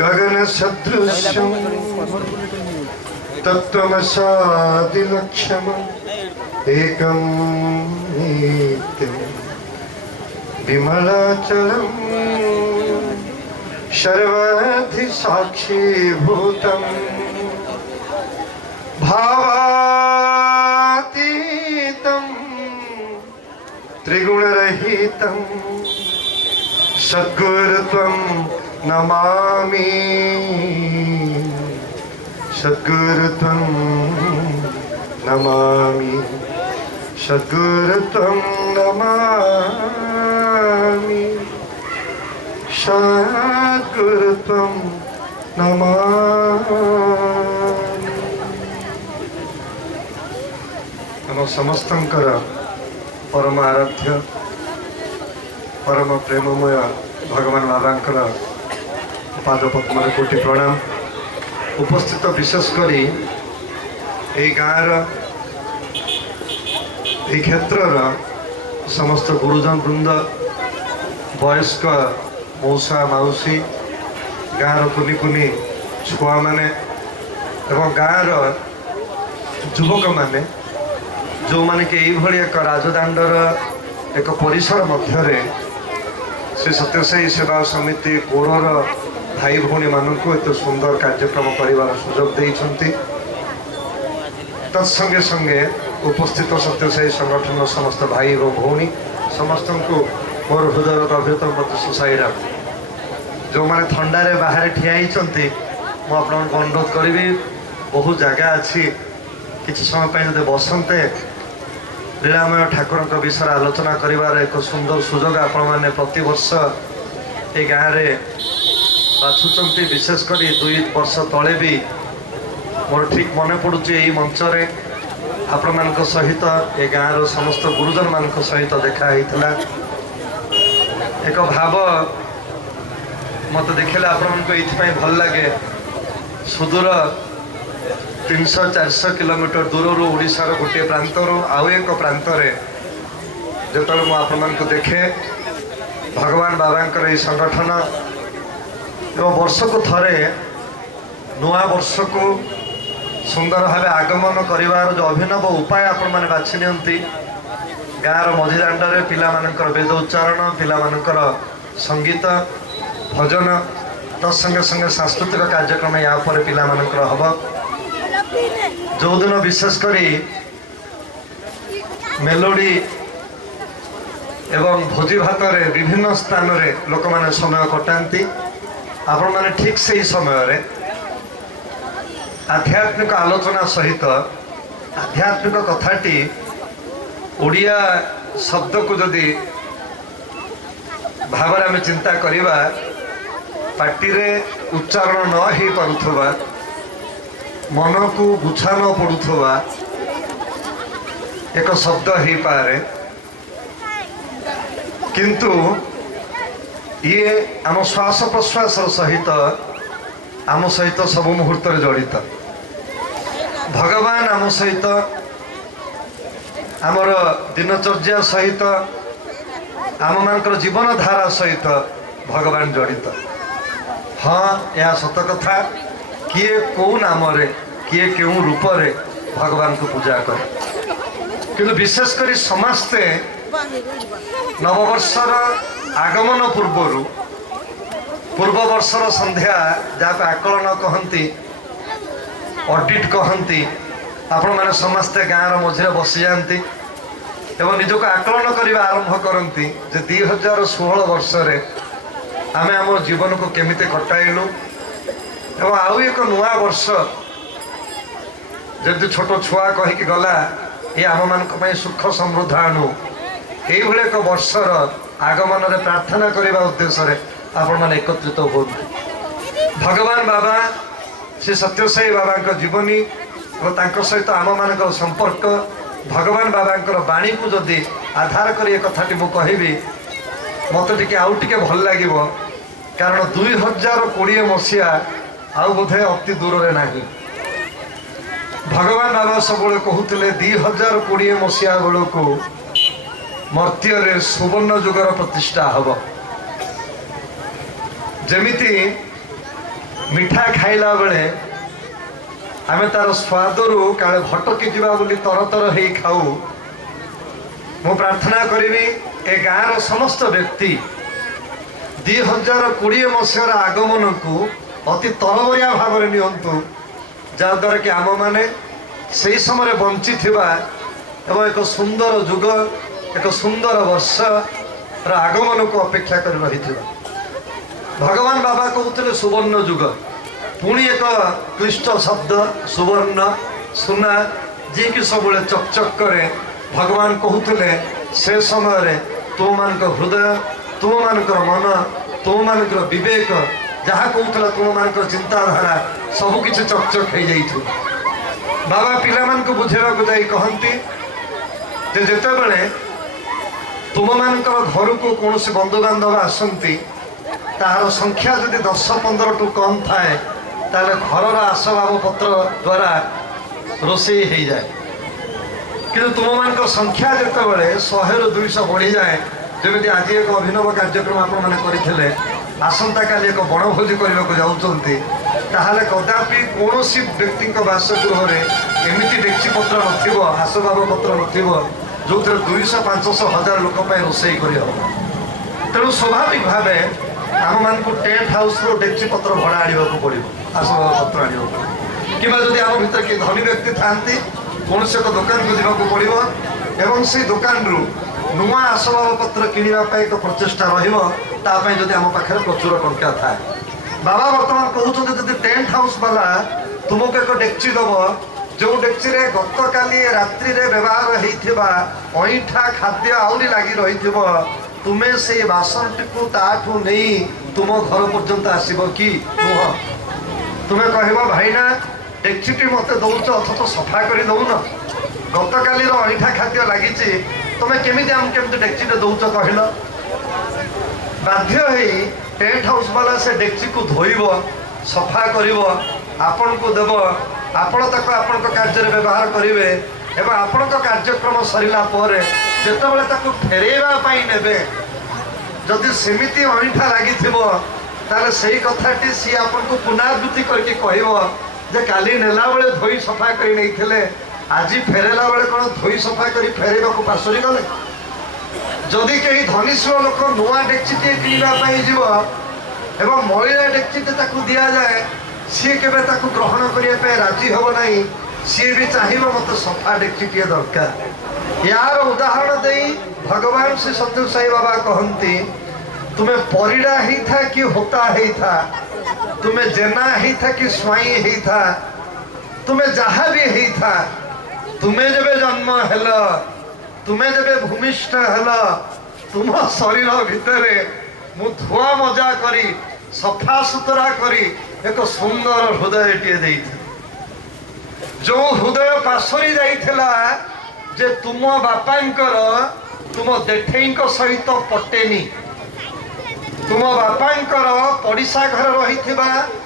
गगन सदृश्यं तत्त्वमसादिलक्ष्यम् एकं नित्यं विमलाचलं सर्वाधिसाक्षीभूतं भावातीतं त्रिगुणरहितं सद्गुरुत्वं नमामि सद्गुरुत्वं नमामि सद्गुरुत्वं नमामि सद्गुरुत्वं नमामि। हम समस्तंकर परम आराध्य परम प्रेममय भगवान बाबांकर पाद पद्म कोटि प्रणाम। उपस्थित विशेषकर गाँव क्षेत्र समस्त गुरुजन वृंद वयस्क मौसा मौसी गाँव कुनि कुनि छुआ माने एवं गाँव युवक माने जो माने कि यही एक राजदाण्डर एक परिसर मध्य श्री सत्यसाई सेवा समिति कोरर भाई भौणी मानक एत सुंदर कार्यक्रम करार सुजोग देइछन्ति। तत्संगे संगे उपस्थित सत्यसाई संगठन समस्त भाई और भौणी समस्त को मोर हृदय गभीरतम प्रति सुसाईराम। जो मैंने थंडारे बाहर ठिया होती मुझे अनुरोध करी बहुत जगह अच्छी किसी समय जो बसंते लीलामय ठाकुर विषय आलोचना करिवार एक सुंदर सुजोग आपण मैंने प्रति वर्ष ये गाँव में बाछुंट विशेषकर 2 वर्ष तले भी मोर ठीक मन पड़ुची यही मंच आपण मान सहित ए गाँव समस्त गुरुजन मान सहित देखा एक भाव मत देखले आपण भल लगे सुदूर 300-400 किलोमीटर दूर ओडिशार गोटे प्रांतर आउ एक प्रांत जो मुझे देखे भगवान बाबांकर ये संगठन एवं वर्ष को थरे नुआ वर्ष को सुंदर भाव आगमन करिवार जो अभिनव उपाय आपण मैंने बाछि नियंती गाँव मझीदाण्डे पिलामानंकर वेद उच्चारण पिलामानंकर संगीत भजन तत्संगे संगे सांस्कृतिक कार्यक्रम या पर पिलामानंकर हब जो दिन विशेषकर मेलोडी एवं भोजी भात विभिन्न स्थान रे लोक माने समय कटाती आपण माने ठीक से ही समय रे आध्यात्मिक आलोचना सहित आध्यात्मिक कथाटी ओडिया शब्द को जदि भाव आम चिंता करिबा पार्टी रे उच्चारण न हो पारुथबा मन को बुझा न पड़ुथबा एक शब्द हो पारे किंतु ये आम श्वास प्रश्वास सहित आम सहित सब मुहूर्त जड़ित भगवान आम सहित आमर दिनचर्या सहित आम मानकर जीवन धारा सहित भगवान जड़ित। हाँ यह सत कथा किए कौ नाम किए क्यों रूप रे भगवान को पूजा करे किंतु विशेषकर समस्ते नववर्षर आगमन पूर्व वर्षर संध्या जहाँ आकलन कहती ऑडिट कहती आपण मैंने समस्ते गाँव मझे बसी जाती एवं निजक आकलन करने आरंभ करती 2016 वर्ष आम आम जीवन को केमिते कटाइलु एवं आउ एक नुआ वर्ष जब छोट छुआ कहीकि गला ये आम मान सुख समृद्ध आणु यही एक वर्षर आगमन रे प्रार्थना करने उद्देश्य आपण मैंने एकत्रित हो भगवान बाबा श्री सत्यसाई बाबा जीवनी और सहित आम मान संपर्क भगवान बाबा बाणी को जदि आधार कर कथाटी मु कहबी मत टे आउ टे भल लगे कारण 2020 मसीहा आउ बोधे अति दूर रे नहीं भगवान बाबा सब कहते 2020 मसीहा बेलू को मर्त्य सुवर्ण युगर प्रतिष्ठा हम जमिति मिठा खाइला बेले आमे तार स्वादरू काले भटकी जीवा बोली तरतर हे खाऊ। मु प्रार्थना करी ए गाँव समस्त व्यक्ति 2020 मसीहार आगमन को अति तरबरिया भाव में नियंतु जहाद्वारा कि आम मैंने से समय बंची एवं एक सुंदर जुग एक सुंदर वर्ष आगमन को अपेक्षा कर रही। भगवान बाबा कहते सुवर्ण जुग पुणी एक क्लिष्ट शब्द सुवर्ण सुना जी कि सब चकचक करे भगवान कहते से समय तुम मान हृदय तुम मान मन तुम मान विवेक जहाँ कहूला तुम मान चिंताधारा सबकि चकचक हो जाइए। बाबा पिला मान को बुझेवा को जाई कहती जिते बड़े तुम मान घर को कौन से बंधुबांधव आसती तार संख्या जदि 10-15 टू कम थाए ताले घर आसबाब पत्र द्वारा रोषे हो जाए कि तुम मान संख्या जिते बड़े 100-200 बढ़ी जाए जमी आज एक अभिनव कार्यक्रम आपने आसंता काली एक बणभोजी करने को जाऊँगी ताहले कदापि कौन व्यक्ति बासगृह एमती डेक्ची पत्र नथिबो आसबाब पत्र नथिबो जो 200-500-1000 लोक रोषे कर तेणु स्वाभाविक भाव आम मान टेंट हाउस रो डेक्ची पत्र भड़ा आने को पड़ो आसबाब पत्र आने कि आम भर किए धनी व्यक्ति था कौन से एक दुकान को जावाक पड़ो एवं से दुकान रु नुआ आसबाब पत्र किणवाई एक प्रचेषा रही जदि आम पाखे प्रचुर टंका था। बाबा बर्तमान कहते जब टेंट हाउस वाला तुमको एक डेक्ची दब जो डेक्ची रे गत काली रात्रि रे व्यवहार होइथिबा अईठा खाद्य आउरी लागी रही तुम्हें से बासन टी ताठू नहीं तुम घर पर्यंत आसब कि नुह तुम्हें कह भाईना डेक्ची टी मत दौच अथच सफा कर दौन गत काली अईठा खाद्य लगी तुम्हें केमी आम केमी डेक्ची दौच कहल बाध्य टेंट हाउस वाला से डेक्ची को धोइब सफा कर आपण को देव आपण आपण कार्य व्यवहार करेंगे एवं आपण कार्यक्रम सरला जितेबाला फेरवा ने जदि सेमती अईठा लगी से कथाटी सी आपन को पुनरावृत्ति करके कह काली नेला बेले धोई सफा कर नहीं आज फेरला बेले कौन धोई सफा कर फेरवा को पासरी गले जदि कहीं धनीश्वर लोक नुआ डेक्ची किनापी जीव एवं महिला डेक्ची दि जाए सी के ग्रहण करने राजी हम ना सी भी चाहिए मत सफा डेक्ची दरकार। यार उदाहरण दे भगवान श्री सत्य साई बाबा कहती तुम्हें परिड़ा ही था कि होता ही था तुम्हें जेना ही था कि स्वाई ही था तुम्हें जहाँ भी ही था तुम्हें जब जन्म हेल तुम्हें जब भूमिष्ठ हेल तुम शरीर भितर मु धुआ मजा करी सफा सुतरा करी एक सुंदर हृदय टे जो हृदय पासरी जाइथिला जे तुम बापांकर तुम देठेई सहित पटेनी तुम बापांकर पड़िशा घर रही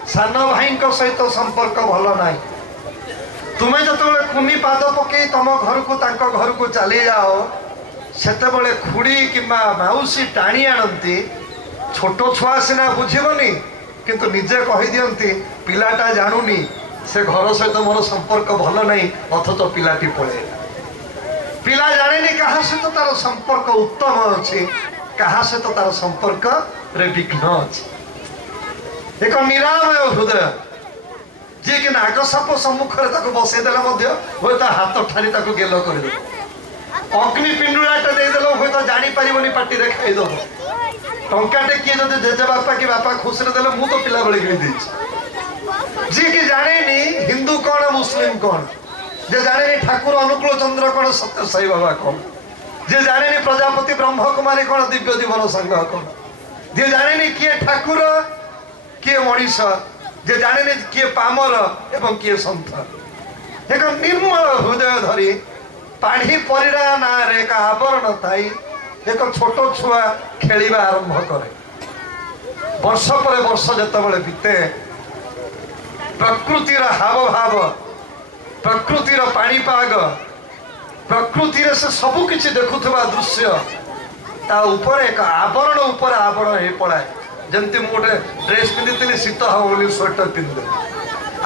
सान भाई सहित संपर्क भल ना तुम्हें जो कुनी पाद पकई तुम घर को घर को चली जाओ सेते खुड़ी कि मौसी टाणी आणती छोट छुआ सीना बुझीबनी किंतु निजे कही दियंती पिलाटा जानूनी से घर सहित मोर संपर्क भल नहीं अथच पिलाटी पड़े पिला जाने क्या सहित तार संपर्क उत्तम अच्छे क्या सहित तार संपर्क रे विघ्न अच्छे एक निरामय हृदय जी कि नागसाप सम्मुख बसईदे हूँ हाथ ठारी गेल कर अग्नि पिंडुलाटे देदेल हूँ तो जापर पार्टी खाईदेव टंकाटे किए जब जेजे बापा कि बापा खुशी देले मु तो पिला बेले कही जी कि जाने हिंदू कौन मुस्लिम कौन जे जाने ठाकुर अनुकूल चंद्र कौन सत्य साई बाबा कौन जे जाने प्रजापति ब्रह्म कुमारी कौन दिव्य जीवन संघ कौन जे जाने किए ठाकुर किए मनीष जे जाने किए पामर एवं किए सन्थ एक निर्मल हृदय धरी पाढ़ी परिड़ा ना एक आवरण थाई एक छोट छुआ खेलिबा आरंभ करे वर्ष पर वर्ष जिते बीते प्रकृतिर हाव भाव प्रकृतिर पाणीपाग प्रकृति से सबकि देखुवा दृश्य ता ऊपर एक आवरण ऊपर आवरण हो पड़ाए जमती गोटे ड्रेस पिंधि शीत हम बोली स्वेटर पिंधि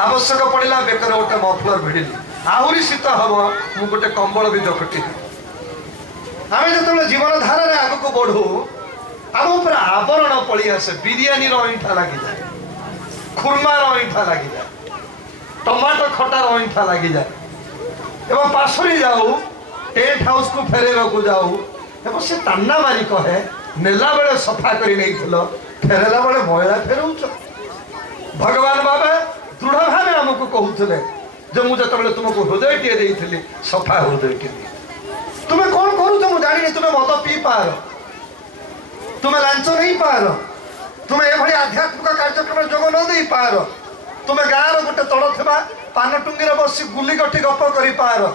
आवश्यक पड़ा बेकर गोटे मफलर भिड़िली आहरी शीत हम मु गोटे कंबल भी जखटी आम जो जीवन धारा आग को बढ़ू आम उपर आवरण पड़ी आसे बिरियानी अईठा लगी जाए खुरमार अईठा लगी जाए टमाटो खटार अईठा लगी जाए एवं पासरी जाऊ टेंट हाउस को फेरवा को जाऊ एवं से तान्ना मारी कहे नेला बेले सफा कर फेरला बेले मैला फेरौच भगवान बाबा दृढ़ भाव आमको कहते जो मुझे तुमको हृदय टे सफा हृदय टे तुम्हें कौन करूच मुझे जानी तुम्हें मद पी पार तुम्हें लांच नहीं पार तुम्हें एभली आध्यात्मिक कार्यक्रम जोग न दे पार तुम्हें गाँव गोटे तड़ थी पान टुंगी बस गुली गठी गप कर पार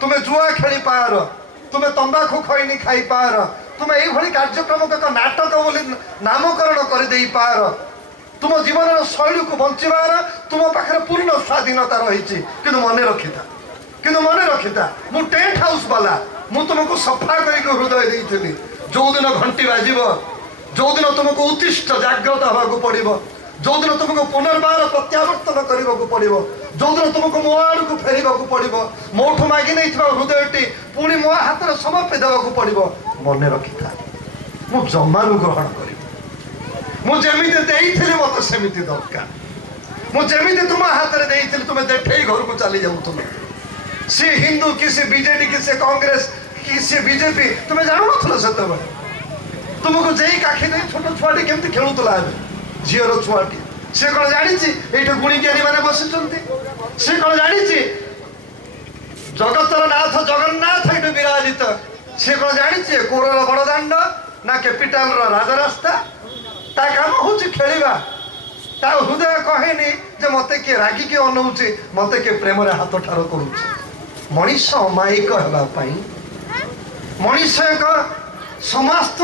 तुम्हें जुआ खेली पार तुम्हें तंबाकू खैनी खाई पार तुम्हें यही कार्यक्रम को एक नाटक बोली नामकरण कर दे पार तुम जीवन शैली को बंचार तुम पाखे पूर्ण स्वाधीनता रही मन रखिता मु टेंट हाउस वाला मु तुमको सफा कर हृदय देती जो दिन घंटी बाजिब जो दिन तुमको उत्तिष्ठ जाग्रत हवाक पड़ो जो दिन तुमको पुनर्बार प्रत्यावर्तन करने को पड़ो जो दिन तुमको मो आड़ को फेरवा पड़ो मोठू मागि नहीं हृदयटी पुणी मो हाथ में समर्पी देवाक पड़ो मन रखी था मु जमारू ग्रहण कर मुझे मत सेमती दरकार मुझे तुम हाथ में देती तुम्हें देखे घर को चली जाऊ सी हिंदू किसी बीजेडी किसी कांग्रेस किसी बीजेपी तुम्हें जानू न से तुमको जेई काखी नहीं छोट छुआटी केमती खेलुला झीर छुआटी सी कौन जानी ये गुणिज्ञानी मैंने बस सी कौन जानी जगतर नाथ जगन्नाथ ये विराजित सी कौन जानी कोरल बड़दाण्ड ना कैपिटाल राजरास्ता ता काम हूँ खेलवा ता हृदय कहेनी जे मत किए रागिकी अनौचे मत किए प्रेम हाथ ठार करुचे मनीष अमायिक होगापाई मनीष एक समस्त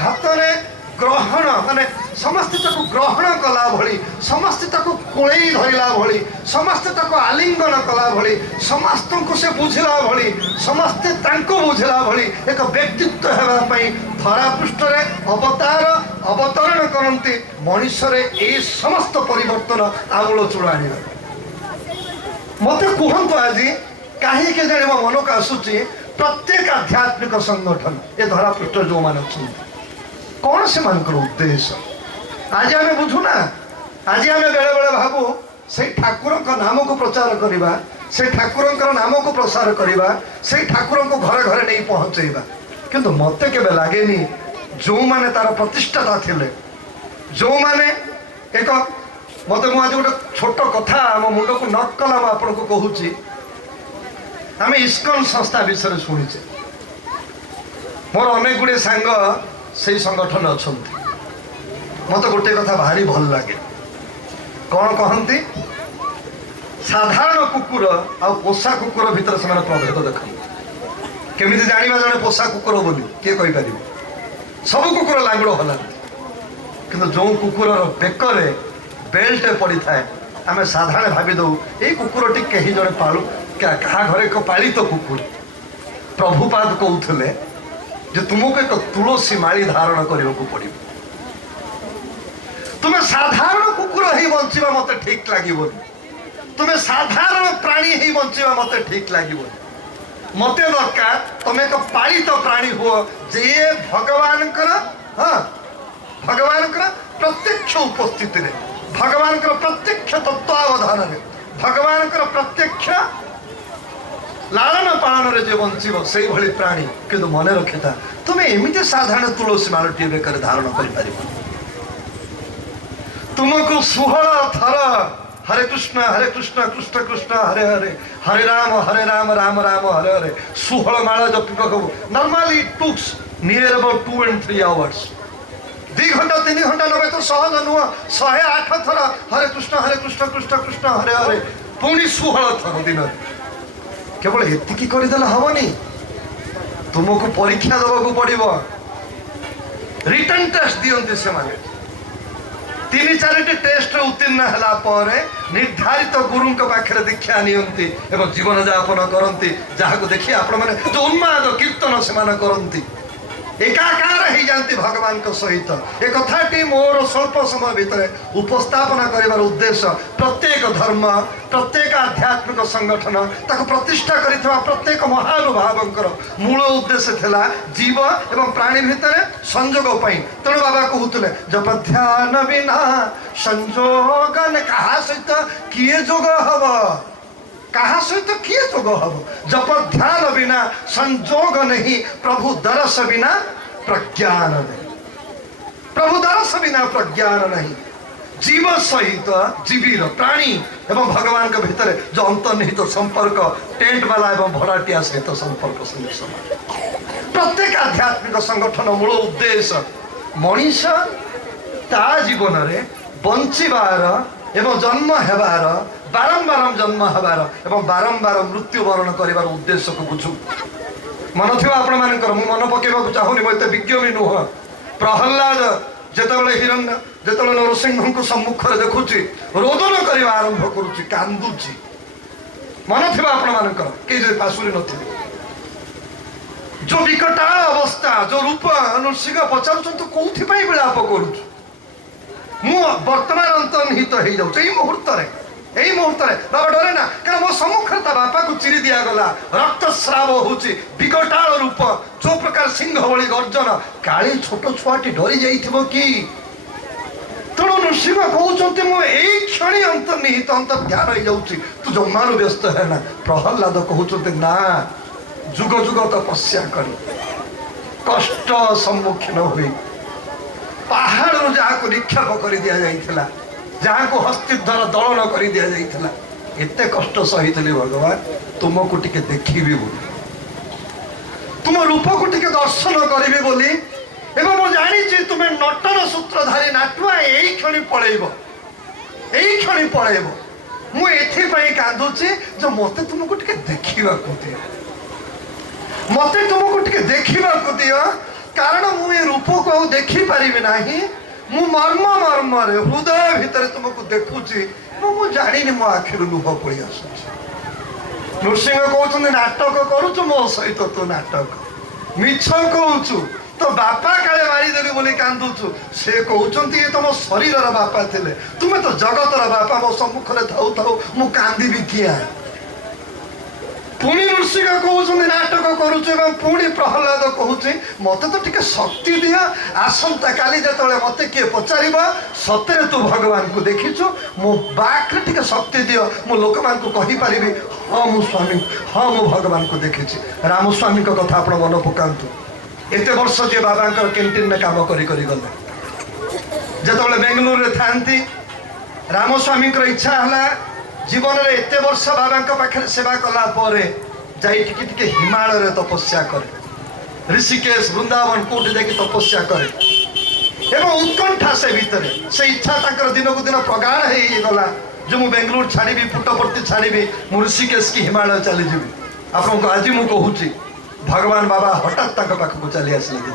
हाथ में ग्रहण माने समस्ते ग्रहण कला भली समस्ते कोड़े धरला भली समस्ते आलिंगन कला भली समस्त को से बुझला भली समस्ते बुझला भली एक व्यक्तित्व होगापाई धरा पृष्ठ अवतार अवतरण करती मनुष्य ये समस्त परिवर्तन आमूल चूड़ आने मत कहतु आज कहीं जाने मो मन को आसूची प्रत्येक आध्यात्मिक संगठन ये धरा पृष्ठ जो मैंने कौन से उद्देश्य आज आम बुझुना आज आम बेले बेले भावु से ठाकुर नाम को प्रचार करवा से ठाकुर नाम को प्रसार करवा से ठाकुर को घरे घरे नहीं पहुँचेगा किंतु मत के लगे जो माने तार प्रतिष्ठाता थिले जो माने एक मत मुझे गोटे छोट कथा मो मुंड को नक कला आपन को कहूँ आम इस्कन संस्था विषय शुणीचे मोर अनेक गुड़े सांग से संगठन अच्छा मत गोटे कथा भारी भल लगे कौन कहती साधारण कुकुर आ पोषा कुकुर भितर से प्रभेद देख केमी जाना जड़े पोषा कुकुर बोली किए कहीपर सब कुकुर लांगुड़ हलाती कि जो कुकुर बेकर बेल्ट पड़ी थाए आम साधारण भावी दौ ये कुकुरटी कहीं जड़े पालू क्या घरे एक पालित कुकुर प्रभुपाद कहते जे तुमको एक तुलसी माली धारण करने को पड़ो तुम्हें साधारण कुकुर ही बंचा मत ठीक लगे तुम्हें साधारण प्राणी ही बंचा मत ठीक लगे मत दरकार तुम एक पालित प्राणी हो जे भगवान हाँ भगवान प्रत्यक्ष उपस्थिति रे भगवान प्रत्यक्ष तत्वावधान रे भगवान प्रत्यक्ष लालन पालन रे जो बंचब से भली प्राणी किंतु मन रखिता तुम्हें एमती साधारण तुलसी मालटी बेकर धारण कर तुमको 16 थर हरे कृष्ण कृष्ण कृष्ण हरे हरे हरे राम राम राम हरे हरे 16 माला जपिबा normally takes near about 2 and 3 hours 2 घंटा 3 घंटा नबे तो सहज नुह 108 थर हरे कृष्ण कृष्ण कृष्ण हरे हरे पुणी 16 थर दिन केवल एति करदेला हेनी तुमको परीक्षा देवाक पड़ो रिटर्न टेस्ट दियंती से 3-4 टेस्ट उत्तीर्ण है निर्धारित गुरु पाखे दीक्षा नियंती एवं जीवन यापन करती जहाँ को देखिए आपण मैंने जो उन्माद कीर्तन से करती एकाकार हो जाती भगवान को सहित एक कथाटी मोर स्वल्प समय भितर उपस्थापन कर उद्देश्य प्रत्येक धर्म प्रत्येक आध्यात्मिक संगठन ताको प्रतिष्ठा करिथवा प्रत्येक महानुभावंकर मूल उद्देश्य थिला जीव एवं प्राणी भितर संजोग पई तेणु बाबा कहूतले जप ध्यान बिना संजोगन कहा सहित किए जोग हब कहा सहित किए जोग हब जप ध्यान बिना संजोग नहीं प्रभु दरस बिना प्रज्ञान नहीं प्रभु दरस बिना प्रज्ञान नहीं जीव सहित जीवीर प्राणी एवं भगवान के भितर जो अंतर्निहित संपर्क टेंट वाला एवं भड़ाटिया सहित संपर्क प्रत्येक आध्यात्मिक संगठन मूल उद्देश्य मनीष ता जीवन रे बंचिबार एवं जन्म हेबार बारंबार जन्म हबार एवं बारंबार मृत्यु वरण कर उद्देश्य को बुझू मन थी आपण मान मन पकेबा चाहूनी मत विज्ञ भी नुह प्रहलाद जितेबाला हिरण्य जितेबाला नरसिंह को सम्मुख देखुची रोदन करने आरंभ करुच्ची कांदुची मन थी आपण मान कई पाशुरी नी जो विकटाल अवस्था जो रूप नृसिंह पचार कौथि विलाप करुचु मु वर्तमान अंतर्निहित हो जाऊँ यही मुहूर्त बाबा डरे ना कारण मो सम्मुखर ता बापा को चिरी दिया गला रक्तस्राव होची विकटाल रूप जो प्रकार सिंह भली गर्जन काली छोट छुआटी डरी जाइथिबो कि तेणु नृसिंह कहते मुझे क्षण अंतर्निहित अंतर ध्यान हो जाऊँ तू जमानु व्यस्त है ना प्रहलाद कहते ना जुग जुग तपस्या कर कष्ट सम्मुखीन हुई पहाड़ जहाँ को निक्षेप कर दि जाइथिला जहाँ को हस्तिधर दलन कर दि जाइथिला एते कष्ट सही भगवान तुमको टिके देखिबी बोली तुम रूप को टिके दर्शन करिबे बोली एवं मु जानी तुम्हें नटन सूत्रधारी नाटुआ यही क्षण पलैब मुझे कांदुची जो मत तुमको टिके देखा दियो मत तुमको टिके देखा दियो कारण मुझे रूप को देखी पारि ना मु मर्म मर्म हृदय भितर तुमको देखुची मु जानी मो आखिर लुह पड़ी आस नृसिंह कहते नाटक करुचु मो सहित तू नाटक मिछ कहूचु तो बापा काले मारिदेवी बोली कांदुचु से कहते ये तुम शरीर बापा थे तुम्हें तो जगतर बापा मो सम्मुख थाऊ थाऊ मु कांदी किया पुणी नृसिंह कहते नाटक करुचे पुणी प्रहलाद कहूँ मत तो टिके शक्ति दिया आसंता काली जो मत किए पचार सतरे तू भगवान को देखीचु मो बाक्रे टिके शक्ति दियो मो लोक मान को कही पारि हाँ मु स्वामी हाँ मु भगवान को देखी रामस्वामी कथा आप मन पकातु एत वर्ष जी बाबा कैंटीन में काम करी गले जो बेंगलुरु था रामस्वामी इच्छा है जीवन में एत वर्ष बाबा पाखे सेवा कला टिके हिमालय तपस्या करे ऋषिकेश वृंदावन कोटि जाकि तपस्या करे एवं उत्कंठा से भीतर से इच्छा तक दिन को दिन प्रगाढ़ हो गला जो मुझे बेंगलुरु छाड़ी पुटपर्ती छाड़ी मु ऋषिकेश की हिमालय चली जी आपको आज मुझे कहूँ भगवान बाबा हठात पाखक चली आसले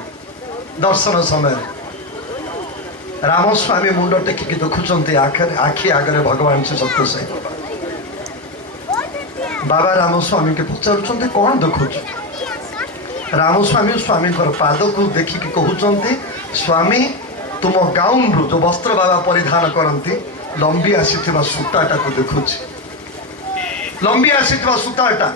दर्शन समय रामस्वामी मुंड टेकिकी देखुं आखि आगे भगवान से सत्य सही बाबा रामस्वामी के पचार कौन देखु रामस्वामी स्वामी पाद को देखिकी कहते स्वामी तुम गाउन रू जो वस्त्र बाबा परिधान करती लंबी आसी सूताटा को देखुची लंबी आसी सूताटा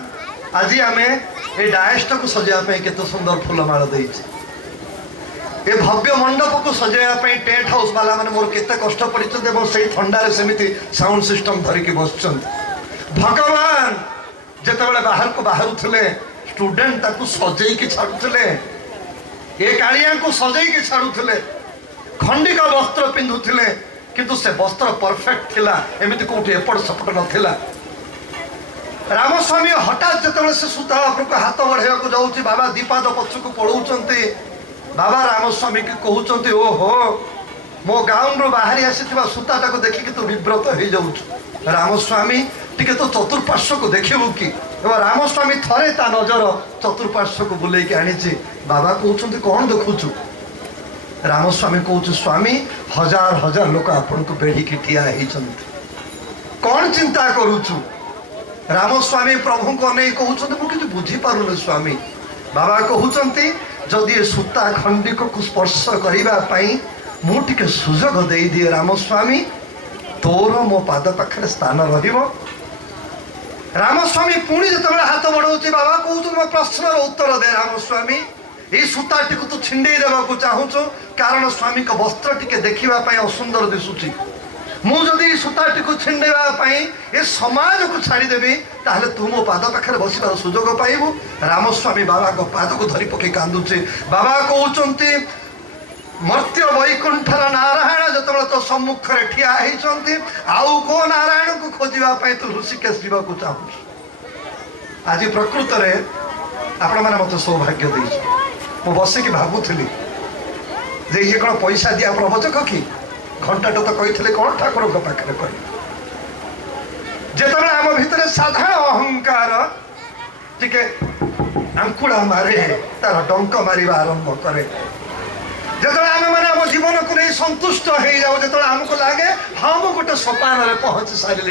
आज आम ये डायसटा को सजाइवाई केत सुंदर फूलमाल देचे ए भव्य मंडप को सजाइवाई टेंट हाउस वाला मैंने मोर केते कष्ट पड़े से थंडारे सेमिति साउंड सिस्टम धरिकी बस भगवान जितेबाला बाहर को बाहर थे स्टूडेंट ताकू सजेकी छाड़ुले ए कालिया को सजेकी छाड़ुले खंडिका वस्त्र पिंधुले किंतु से वस्त्र परफेक्ट थिला एमिति कोठी एपट सपट नथिला रामस्वामी हठात जिते से सूता उपरको हाथ बढ़ावा को जाऊँगी बाबा दीपाद पछ को पड़ौंट बाबा रामस्वामी की कहते ओहो मो गाउन रू बाहरी आसी सूताटा को देखिकी तू विव्रत हो जाऊँ रामस्वामी टिके तो चतुर्पार्श्व को देखू कि रामस्वामी थरे ता नजर चतुर्पार्श्व को बुलेकी आनी बाबा कहते कौन देखुचु रामस्वामी कहूँ स्वामी हजार हजार लोक आपण को बेढ़ी ठिया कौन चिंता करुचु रामस्वामी प्रभु को नहीं कहते मुझे बुझी पारुनी स्वामी बाबा कहते जदि ए सूता खंडिक को स्पर्श करने मु टिके सुजोग दे दिए रामस्वामी तोर मो पाद पाखे स्थान रहिबो। रामस्वामी पुणी जो हाथ बढ़ाऊँ बाबा कहूँ मो प्रश्न उत्तर दे रामस्वामी ये सूताटी को तू छिंडे देवा चाहूचु कारण स्वामी को वस्त्र टिके देखापी असुंदर दिशुची मुझे सूताटी को छिंडेवाई ये समाज को छाड़देवी ताहले तू मो पाद पाखे बसबार सुजोग पाइबू। रामस्वामी बाबा को पाद को धरी पकई कांदुचे। बाबा कहते मर्त्य वैकुंठर नारायण जो तो सम्मुख में ठिया होती आउ को नारायण को खोजापी तू ऋषिकेश जावाक चाहू। आज प्रकृत में आपण मैंने मत सौभाग्य दे बसिकी भावुली जे ये कौन पैसा दिया प्रवचक कि घंटाटा तो कही कौन ठाकुर पाखे कह जिते आम भितर साधारण अहंकार टिके आंकुड़ा मारे तार डंक मार आरंभ करे जो आम मैंने आम जीवन को नहीं संतुष्ट हो जाओ जो आमको लगे हाँ मुझे गोटे सोपान में पहुंची सारे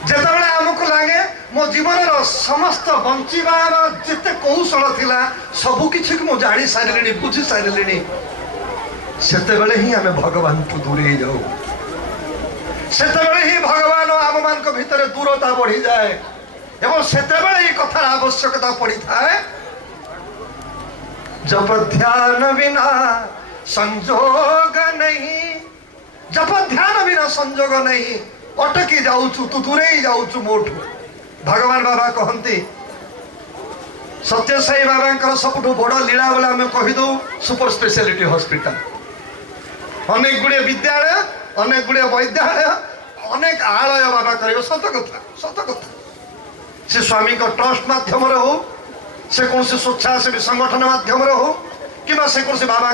जिते आमको लगे मो जीवन समस्त बंचार जिते कौशल थिला सबू किसी को जानी सारे बुझी सारे सेतेबेले ही आम भगवान को दूरे जाऊ सेतेबेले ही भगवान आम मान भितर दूरता बढ़ी जाए एवं सेतेबेले ये कथार आवश्यकता पड़ी थाए। जप ध्यान बिना संजोग नहीं जप ध्यान बिना संजोग नहीं अटकी जाऊँ तू दूरे ही जाऊँ मोठू। भगवान बाबा कहती सत्य साई बाबा सबुठ बड़ लीला बोले आम कहीदू सुपर स्पेशलिटी हॉस्पिटल अनेक गुड़े विद्यालय अनेक गुड़े वैद्यालय अनेक आलय बाबा कर सत कथा से स्वामी को ट्रस्ट माध्यम हो से कौन से स्वेच्छासेवी संगठन माध्यम हो कि से कौन से बाबा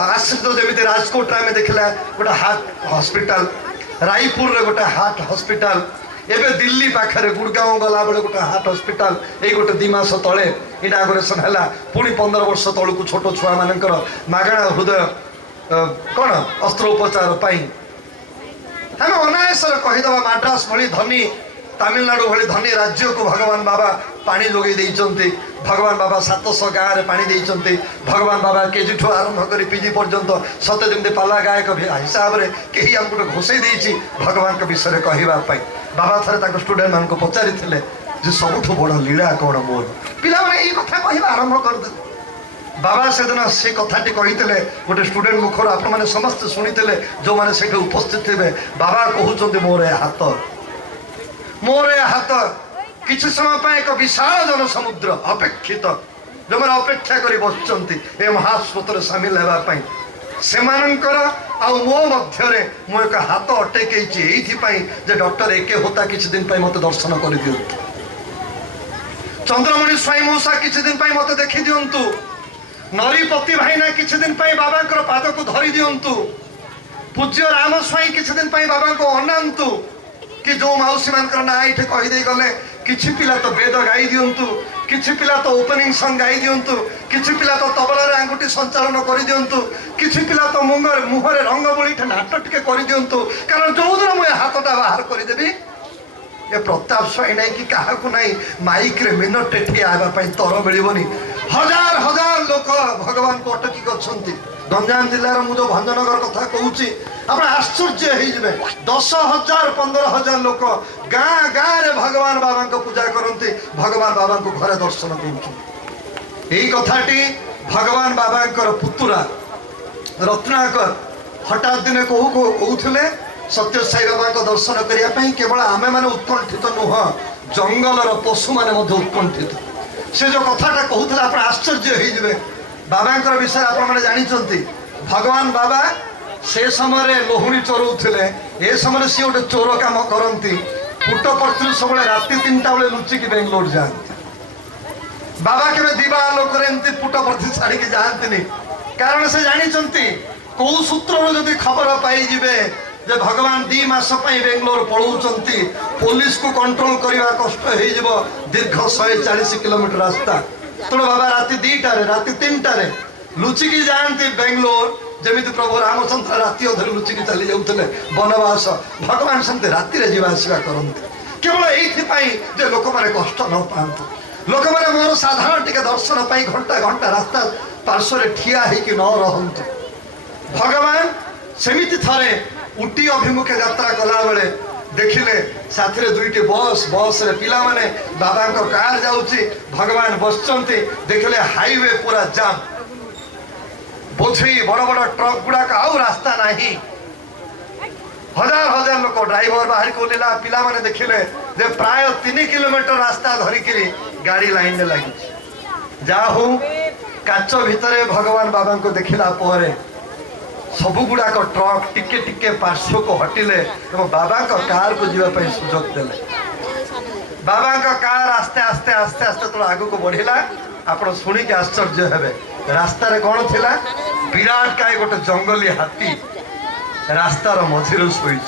आश्रित जमी राजकोट आम देखला गोटे हार्ट हॉस्पिटल रायपुर रे गोटे हार्ट हॉस्पिटल एवं दिल्ली पाखे गुड़गांव गला बेले गोटे हार्ट हॉस्पिटल ये गोटे 2 मास तले इनागोरेसन है पुणी 15 वर्ष तलू छोट छुआ मानकर मागणा हृदय कौन अस्त्रोपचार आम अनायासर कहीदे मद्रास भली धनी तमिलनाडु भली धनी राज्य को भगवान बाबा पानी जोगे देइचंती भगवान बाबा 700 गाँव में पानी देइचंती भगवान बाबा केजी ठू आरंभ कर पीजी पर्यंत सत्य जमी पाला गायक हिसाब से कहीं आमको घोषे देइछि भगवान के विषय कहवाई। बाबा थे स्टूडेंट मान पचारि सबुठ बड़ लीला कौन मोर पिला ये कथा कह आरंभ करदे। बाबा से दिन से कथाटी कही गोटे स्टूडेंट मुखर आपने समस्ते शुणी जो मैंने से उपस्थित थे बाबा कहते मोर हाथ किसी समय एक विशाल जन समुद्र अपेक्षित जो मैंने अपेक्षा कर बस महास्रोत सामिल होगापी से मो मध्य मु एक हाथ अटेकई ये डॉक्टर एके होता किसी दिन मत दर्शन कर दिंतु चंद्रमणि स्वाई मौसा किसी दिन मत देखी दिंतु नरीपति भाईना किसी दिन बाबा पाद को धरी दिंतु पूज्य राम स्वाई किसी दिन बाबा को अनातु कि जो मौसी मान ना ये कहीदे गले किसी पिला तो वेद गाई दिंतु किसी पिला तो ओपनिंग सॉन्ग गाई दिंतु किसी पिला तो तबलार आंगुठी संचालन कर दिंतु किसी पिला तो मुहरे रंग बोली नाट टिके कर दिंतु कारण जो दिन मुझे हाथटा बाहर करदेवी ये प्रताप स्वाई नहीं कि क्या नहीं माइक रे मिनट ठियापाई तर मिलनी हजार हजार लोक भगवान को अटकी कर गंजाम जिलार मुझे भंजनगर कथा कहूँ आप आश्चर्य हो 10,000 15,000 लोक गाँ गाँ रे भगवान बाबा को पूजा करते भगवान बाबा को घरे दर्शन कर कथाटी भगवान बाबा पुतुरा रत्नाकर हठात दिन कहूले सत्य साई बाबा को दर्शन करने केवल आमे मैंने उत्कंठित नुह जंगलर पशु मैंने उत्कंठित से जो कथाटा कहूला आप आश्चर्य हो बाबा विषय आप जानते भगवान बाबा से समय लोहुणी चोरौले ए समय सी गोटे चोर कम करती पुट्टपर्ती सब राति 3टा बेले लुचिकी बेंगलोर जाती बाबा के दीवा आलोक पुट्टपर्ती छाड़ी जाती कारण से जानते कौ सूत्र जदि खबर पाइबे जे भगवान 2 मास बेंगलोर पलाउंट पुलिस को कंट्रोल करने कष्ट हो दीर्घ 140 किलोमीटर रास्ता तेणु बाबा राति 2टारे राति 3टारे लुचिकी जाती बेंगलोर जमी प्रभु रामचंद्र राति अधर लुचिकी चली जाते बनवास भगवान सेमती राति जावासवा करते केवल ये लोक मैंने कष्ट न पातु लोक मैंने मोर साधारण टिके दर्शन पाई घंटा घंटा रास्ता पार्श्व ठिया होकि न रहतु भगवान सेमिति थरे उटी अभिमुखे यात्रा कला बेले देखिले साथी दुईटी बस बस रे पिला माने बाबा को कार जाउची भगवान बसचंती देखिले हाईवे पूरा जाम बोझी बड़ बड़ ट्रक गुड़ा का आउ रास्ता नहीं हजार हजार लोक ड्राइवर बाहर को लेला पिला माने देखिले जे प्राय 3 किलोमीटर रास्ता धरिकी गाड़ी लाइन में लगी जा हो काच भितरे भगवान बाबा को देखिला परे सबु गुड़ाक ट्रक टिके टिके पार्श्व को हटिले बाबा का कार को जीवाई सुजोग देले बाबा का कार आस्ते आस्ते आस्ते आस्ते तो आगु को बढ़िला आप शुणिक आश्चर्य हेबे रास्तार कौन थिला विराट काय गोटे जंगली हाथी रास्तार मझिर शोई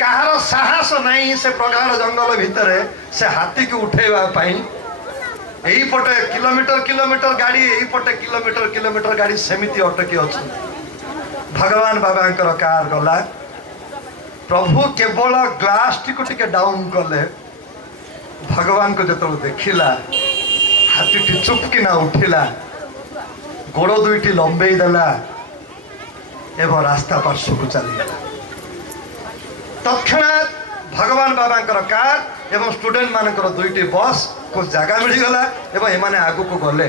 कहार साहस नहीं से प्रगाढ़ जंगल भितर से हाथी को उठेवा यही पटे किलोमीटर किलोमीटर गाड़ी यही पटे किलोमीटर किलोमीटर गाड़ी सेमिति अटकी अच्छे भगवान बाबा कार गला प्रभु केवल ग्लास टी डाउन कले भगवान को जो देखिला हाथी चुपकिना उठिला गोड़ दुईटी लंबे देला एवं रास्ता पार्श्व को चलीगला तत्क्षणात भगवान बाबा कार एवं स्टूडेंट मानकर दुईटी बस को जगह मिलगला एवं एमाने आगु को गले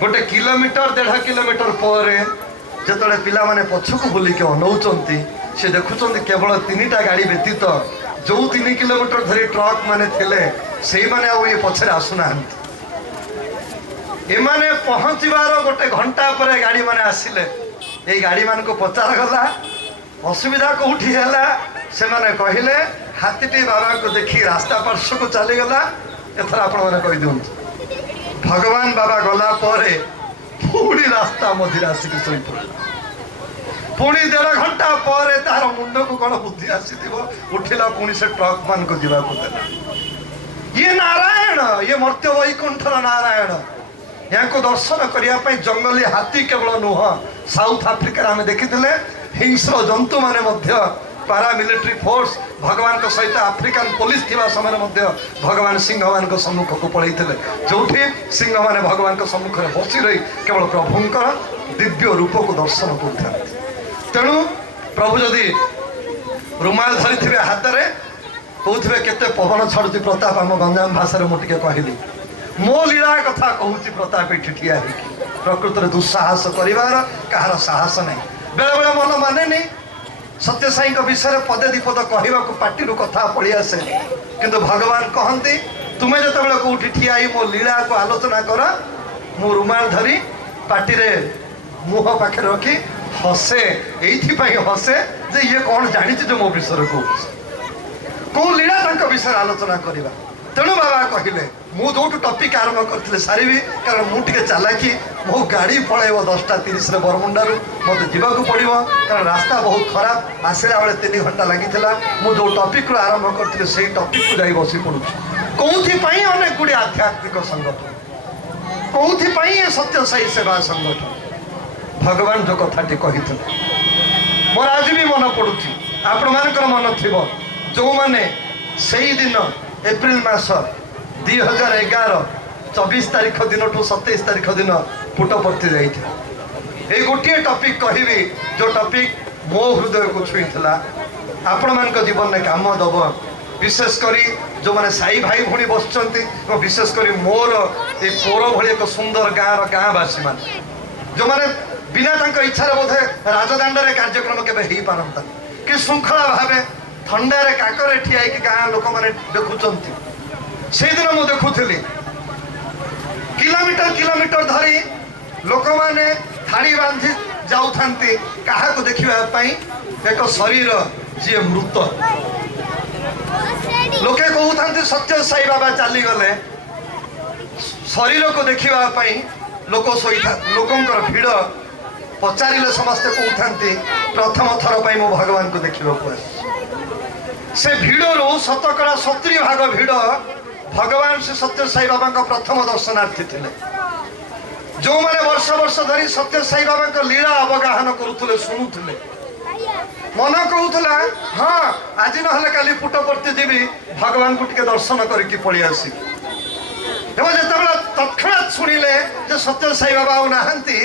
गोटे किलोमीटर 1.5 किलोमीटर पर जिते पिला माने पछकु बुलिक अनौचंती से देखुचंती केवल 3टा गाड़ी व्यतीत जो 3 किलोमीटर धरी ट्रक माने थिले सेही माने आ ये पछरे आसुना एमाने पहुँचबार गोटे घंटा पर गाड़ी माने आसिले ये गाड़ी मान को पचार गला असुविधा कौटी है से माने कहले हाथीटी बाबा को देखी रास्ता पार्श्व को चलीगला एथर आपण मैंने कही दिं भगवान बाबा गला परे पुणी रास्ता मझिरे आसिक शोई पड़ा पुणी 1.5 घंटा पर तार मुंड को कौन बुद्धि आसी उठिला पुणी से ट्रक मान को जीवा को देला ये नारायण ये मर्त्य वैकुंठर नारायण यहाँ को दर्शन करने जंगली हाथी केवल नुह साउथ आफ्रिका आम देखी हिंस्र जंतु माने पारामिलिटारी फोर्स भगवान को सहित आफ्रिकान पुलिस थिबा समय भगवान सिंह मान को सम्मुख को पलैते जो सिंह माने भगवान को सम्मुख में बसी रही केवल प्रभुंकर दिव्य रूप को दर्शन कर तेणु प्रभु जदि रुमाल धरी थे हाथ में कहते केते पवन छड़ुची प्रताप आम गंजाम भाषा मुझे कहली मो लीला कथा कहूँ प्रताप ये ठिया प्रकृत में दुस्साहस करार कहार साहस नहीं बेले बेले मन माने नहीं सत्य साई विषय पदे दीपद कहवा पार्टी कथा पड़ी आसे किंतु भगवान कहते तुम्हें जो कौटी ठिया मो लीला को आलोचना कर मु रुमाल धरी पार्टी रे मुह पाखे रखी हसे ये हसे जे ये कौन जानी जो मो विषय कौ लीला विषय आलोचना करवा तेणु बाबा कहले मु जो टपिक आरंभ करते सारी कारण मुझे चालाकी मो गाड़ी पलैब 10:30 बरमुंडार मत जावाक पड़ो कारण रास्ता बहुत खराब आसला बेले 3 घंटा लगी मु जो टपिक आरंभ करते से टपिक को जाई बसी पड़ू कौन अनेक गुड़ी आध्यात्मिक संगठन कौन सत्य साई सेवा संगठन भगवान जो कथाटी कही मोर आज भी मन पड़ू आपण मान मन थी जो मैंने से दिन एप्रिल मास 2011 24 तारीख दिन टू 27 तारीख दिन पुटपर्ती जाइए गोटे टपिक कहबी जो टपिक मो हृदय को छुईला आपण मान जीवन में काम दब विशेषकर जो मैंने साई भाई भूणी बसुँच विशेषकर मोर ये पोर भली एक सुंदर गाँव गाँवासी मान जो मैंने बिना इच्छा बोधे राजदाण्ड कार्यक्रम के पारता कि श्रृंखला भाव थंडारे काकरे ठिया गाँ लोक मैंने देखुंट से दिन मुझे देखुली किलोमीटर किलोमीटर धरी लोक मैंने थाड़ी बांधि जाऊँ क्या देखापी एक शरीर जी मृत लोके कहते सत्य साई बाबा चलीगले शरीर को देखापी लोक लोकंर भीड़ पचारे समस्ते कहते प्रथम थर पर मो भगवान को देखा से भीड़ शतकड़ा 70 भाग भीड़ भगवान श्री सत्य साई बाबा का प्रथम दर्शनार्थी थे जो मैंने वर्ष वर्ष धरी सत्य साई बाबा का लीला अवगाहन करुले शुणुले मन कहूला हाँ आज ना काली पुटपर्ती जीवी भगवान को टिके दर्शन करके पलि आसी এবং যেতবে তৎক্ষণাৎ শুনিলে যে সত্য সাই বাবা আউ নাহান্তি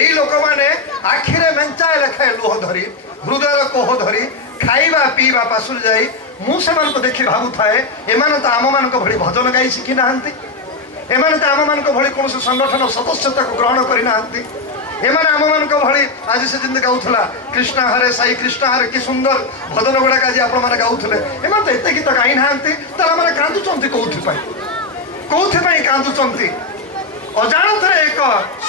এই লোকমানে আখিরে মেঞ্চাଏ লেখাଏ লୁହ ଧରି ହୃଦୟର କୋହ ଧରି ଖାଇବା ପିଇବା ପାଶୁରୁ ଯାଇ ମୁଁ ସେମାନଙ୍କୁ ଦେଖି ଭାବୁଥାଏ ଏମାନେ ତ ଆମମାନଙ୍କ ଭଳି ଭଜନ ଗାଇ ଶିଖି ନାହାନ୍ତି, ଏମାନେ ତ ଆମମାନଙ୍କ ଭଳି କୌଣସି ସଂଗଠନ ସଦସ୍ୟତାକୁ ଗ୍ରହଣ କରିନାହାନ୍ତି, ଏମାନେ ଆମମାନଙ୍କ ଭଳି ଆଜି ସେ ଯେମିତି ଗାଉଥିଲା କୃଷ୍ଣ ହରେ ସାଇ କୃଷ୍ଣ ହରେ କି ସୁନ୍ଦର ଭଜନ ଗୁଡ଼ାକ ଆଜି ଆପଣମାନେ ଗାଉଥିଲେ, ଏମାନେ ତ ଏତେ ଗୀତ ଗାଇ ନାହାନ୍ତି, ତାହେଲେ ମାନେ କାନ୍ଦୁଛନ୍ତି କୋଉଥିପାଇଁ? କୋଉଥିପାଇଁ କାନ୍ଦୁଛନ୍ତି? ଅଜାଣତରେ ଏକ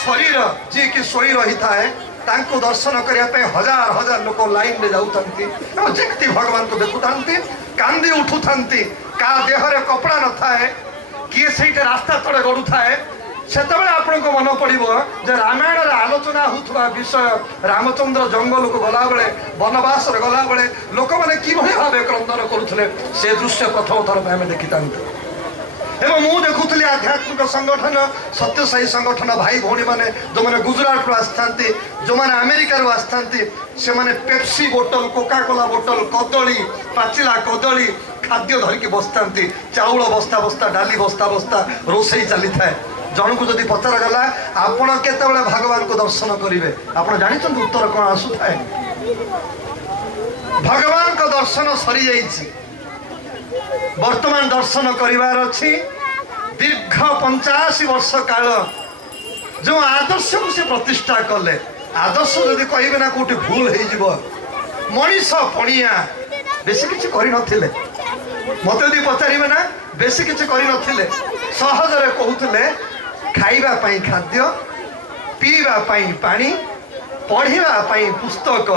ଶରୀର ଯିଏକି ଶୋଇ ରହିଥାଏ ତାଙ୍କୁ ଦର୍ଶନ କରିବା ପାଇଁ ହଜାର ହଜାର ଲୋକ ଲାଇନରେ ଯାଉଥାନ୍ତି ଏବଂ ଯେମିତି ଭଗବାନଙ୍କୁ ଦେଖୁଥାନ୍ତି କାନ୍ଦି ଉଠୁଥାନ୍ତି। କାହା ଦେହରେ କପଡ଼ା ନଥାଏ, କିଏ ସେଇଠି ରାସ୍ତା ତଳେ ଗଡ଼ୁଥାଏ। ସେତେବେଳେ ଆପଣଙ୍କୁ ମନେ ପଡ଼ିବ ଯେ ରାମାୟଣରେ ଆଲୋଚନା ହେଉଥିବା ବିଷୟ ରାମଚନ୍ଦ୍ର ଜଙ୍ଗଲକୁ ଗଲାବେଳେ ବନବାସରେ ଗଲାବେଳେ ଲୋକମାନେ କିଭଳି ଭାବେ କ୍ରନ୍ଦନ କରୁଥିଲେ ସେ ଦୃଶ୍ୟ ପ୍ରଥମ ଥର ପାଇଁ ଆମେ ଦେଖିଥାନ୍ତି। ଏବଂ ମୁଁ ଦେଖୁଥିଲି ଆଧ୍ୟାତ୍ମିକ ସଂଗଠନ ସତ୍ୟସାଇ ସଂଗଠନ ଭାଇ ଭଉଣୀମାନେ ଯେଉଁମାନେ ଗୁଜରାଟରୁ ଆସିଥାନ୍ତି, ଯେଉଁମାନେ ଆମେରିକାରୁ ଆସିଥାନ୍ତି, ସେମାନେ ପେପ୍ସି ବୋଟଲ, କୋକାକୋଲା ବୋଟଲ, କଦଳୀ, ପାଚିଲା କଦଳୀ ଖାଦ୍ୟ ଧରିକି ବସିଥାନ୍ତି। ଚାଉଳ ବସ୍ତା ବସ୍ତା, ଡାଲି ବସ୍ତା ବସ୍ତା ରୋଷେଇ ଚାଲିଥାଏ। ଜଣକୁ ଯଦି ପଚରାଗଲା ଆପଣ କେତେବେଳେ ଭଗବାନଙ୍କୁ ଦର୍ଶନ କରିବେ, ଆପଣ ଜାଣିଛନ୍ତି ଉତ୍ତର କ'ଣ ଆସୁଥାଏ? ଭଗବାନଙ୍କ ଦର୍ଶନ ସରିଯାଇଛି, ବର୍ତ୍ତମାନ ଦର୍ଶନ କରିବାର ଅଛି। ଦୀର୍ଘ 85 ବର୍ଷ କାଳ ଯେଉଁ ଆଦର୍ଶକୁ ସେ ପ୍ରତିଷ୍ଠା କଲେ, ଆଦର୍ଶ ଯଦି କହିବେ ନା କୋଉଠି ଭୁଲ ହେଇଯିବ। ମଣିଷ ପଣିଆ ବେଶୀ କିଛି କରିନଥିଲେ, ମତେ ଯଦି ପଚାରିବେ ନା ବେଶୀ କିଛି କରିନଥିଲେ। ସହଜରେ କହୁଥିଲେ ଖାଇବା ପାଇଁ ଖାଦ୍ୟ, ପିଇବା ପାଇଁ ପାଣି, ପଢ଼ିବା ପାଇଁ ପୁସ୍ତକ